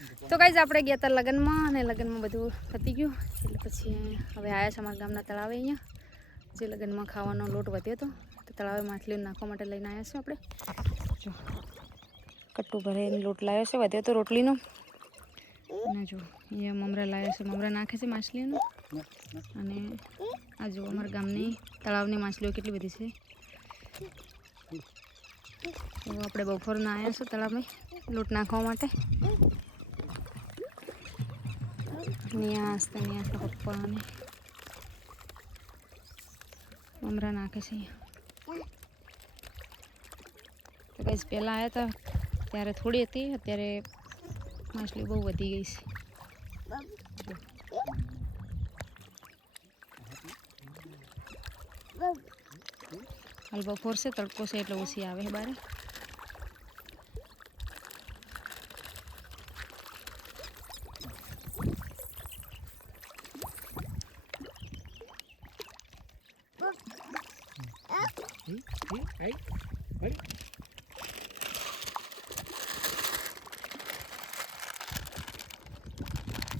તો ગાઈઝ આપણે ગયા હતા લગ્નમાં અને લગ્નમાં બધું પતી ગયું એટલે પછી હવે આવ્યા છે અમારા ગામના તળાવે અહીંયા જે લગ્નમાં ખાવાનો લોટ વધ્યો હતો તો તળાવે માછલીઓ નાખવા માટે લઈને આવ્યા છે આપણે જો કટ્ટું ભરીને લોટ લાવ્યો છે વધ્યો તો રોટલીનો અને જો અહીંયા મમરા લાવ્યા છે મમરા નાખે છે માછલીઓનો અને આ જો અમારા ગામની તળાવની માછલીઓ કેટલી બધી છે તો આપણે બપોરના આવ્યા છે તળાવમાં લોટ નાખવા માટે નિયાસના પપ્પા અને મમરા નાખે છે તો કઈ પહેલાં આવ્યા હતા ત્યારે થોડી હતી અત્યારે માછલી બહુ વધી ગઈ છે હાલ બપોર છે તડકો છે એટલે ઓછી આવે છે બારે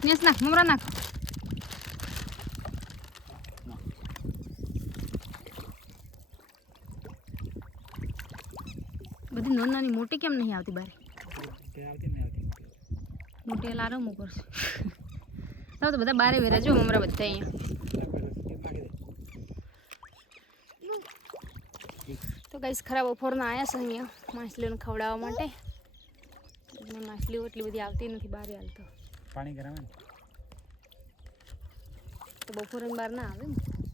નેસ નાખ મમરા નાખ બધી નાની મોટી કેમ નહીં આવતી બારે મોટી લારમ ઉપર છે તો બધા બારે વેરા જો મમરા બધા અહીંયા તો ગાઈસ ખરાબ બપોરના આવ્યા છે અહીંયા માછલીઓને ખવડાવવા માટે માછલીઓ એટલી બધી આવતી નથી બારે હાલ તો પાણી ગરમ તો બપોરે બહાર ના આવે ને